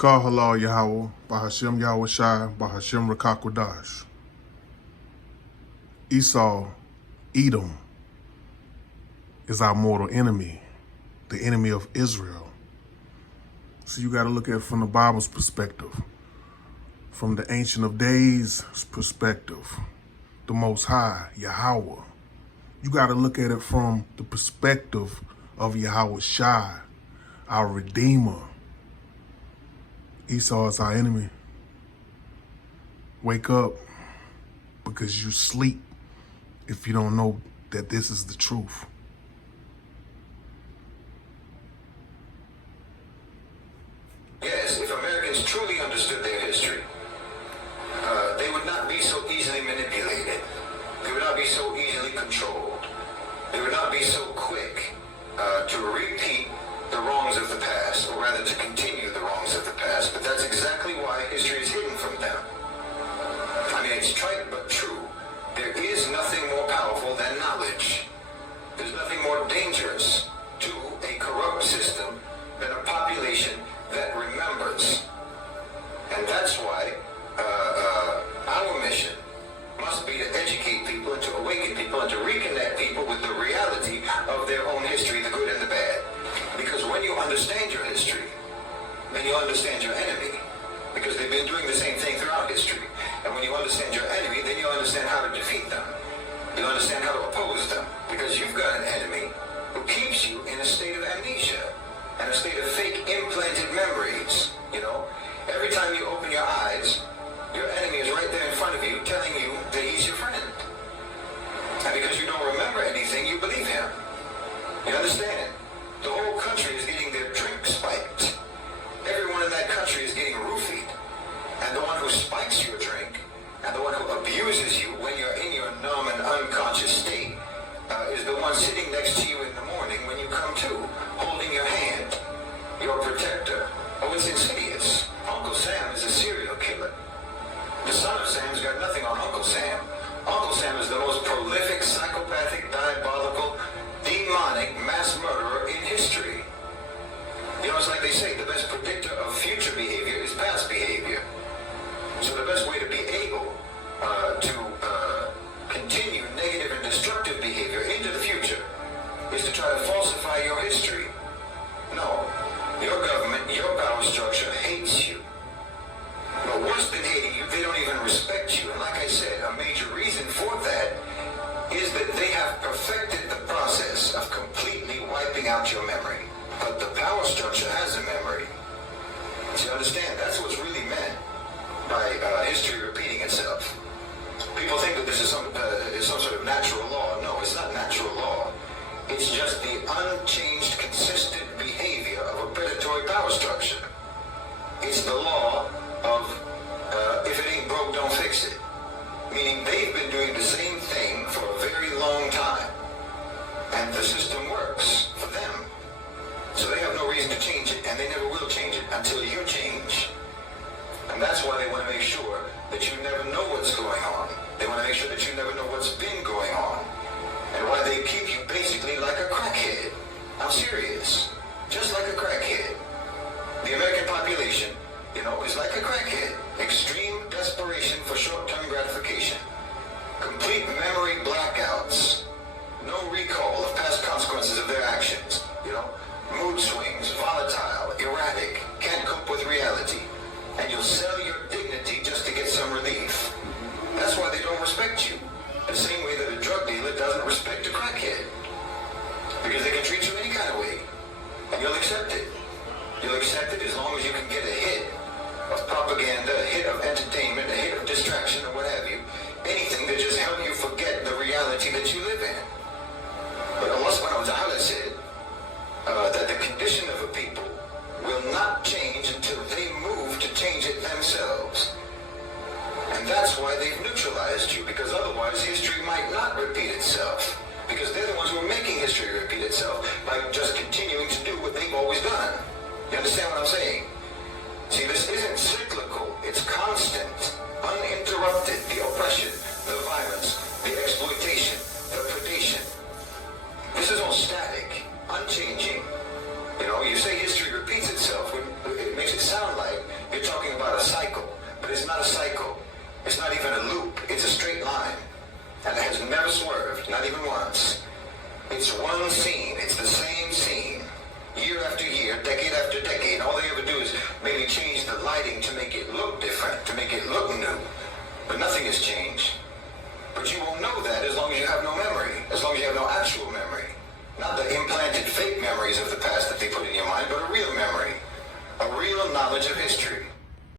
Kah halal Yahweh, Bahashem Yahweh Shai, Bahashem Rakakwadash. Esau Edom is our mortal enemy, the enemy of Israel. So you got to look at it from the Bible's perspective, from the Ancient of Days' perspective, the Most High, Yahweh. You got to look at it from the perspective of Yahweh Shai, our Redeemer. Esau is our enemy. Wake up, because you sleep if you don't know that this is the truth. Yes, if Americans truly understood their history, they would not be so easily manipulated. They would not be so easily controlled. They would not be so quick to repeat the wrongs of the past, or rather to continue the wrongs of the past. But that's exactly why history is hidden from them. I mean, it's trite but true. There is nothing more powerful than knowledge. There's nothing more dangerous to a corrupt system than a population that remembers. And that's why our mission must be to educate people and to awaken people and to reconnect people with the reality of their own history, the good and the bad. Because when you understand your history, then you understand your enemy. Because they've been doing the same thing throughout history. And when you understand your enemy, then you understand how to defeat them. You understand how to oppose them. Because you've got an enemy who keeps you in a state of amnesia and a state of fake implanted memories. You know, every time you open your eyes, your enemy is right there in front of you telling you that he's your friend. And because you don't remember anything, you believe him. You understand? The whole country is getting their drink spiked. Everyone in that country is getting roofied. And the one who spikes your drink, and the one who abuses you when you're in your numb and unconscious state, is the one sitting next to you in the morning when you come to, holding your hand, your protector. Oh, it's insidious. Uncle Sam is a serial killer. The son of Sam's got nothing on Uncle Sam. Uncle Sam is the most prolific, psychopathic, diabolical, demonic mass murderer in history. You know, it's like they say, the best predictor of future behavior is past behavior. So the best way to be able to continue negative and destructive behavior into the future is to try to falsify your history. No, your government, your power structure hates you. But worse than hating you, they don't even respect you. And like I said, a major reason for that is that they have perfected the process of completely wiping out your memory. But the power structure has a memory. So you understand, that's what's really meant by history repeating itself. People think that this is some sort of natural law. No, it's not natural law. It's just the unchanged, consistent behavior of a predatory power structure. It's the law of if it ain't broke, don't fix it. Meaning they've been doing the same thing for a very long time. And the system works for them. So they have no reason to change it, and they never will change it until you change. And that's why they want to make sure that you never know what's going on. They want to make sure that you never know what's been going on. And why they keep you basically like a crackhead. I'm serious. Just like a crackhead. The American population, you know, is like a crackhead. Extreme desperation for short-term gratification. Complete memory blackouts. No recall of past consequences of their actions. You know, mood swings, volatile, erratic, can't cope with reality. And you'll sell your dignity just to get some relief. That's why they don't respect you. The same way that a drug dealer doesn't respect a crackhead. Because they can treat you any kind of way. And you'll accept it. You'll accept it as long as you can get a hit of propaganda, a hit of entertainment, a hit of distraction, or what have you. Anything that just help you forget the reality that you live in. But Allah subhanahu wa ta'ala said that the condition of a people will not change until they move to change it themselves. And that's why they've neutralized you, because otherwise history might not repeat itself. Because they're the ones who are making history repeat itself by just continuing to do what they've always done. You understand what I'm saying? See, this isn't cyclical, it's constant, uninterrupted. The oppression, the violence, the exploitation, the predation. This is all static, unchanging. You know, you say history repeats itself, it makes it sound like swerved, not even once. It's one scene. It's the same scene. Year after year, decade after decade. All they ever do is maybe change the lighting to make it look different, to make it look new. But nothing has changed. But you won't know that as long as you have no memory, as long as you have no actual memory. Not the implanted fake memories of the past that they put in your mind, but a real memory, a real knowledge of history.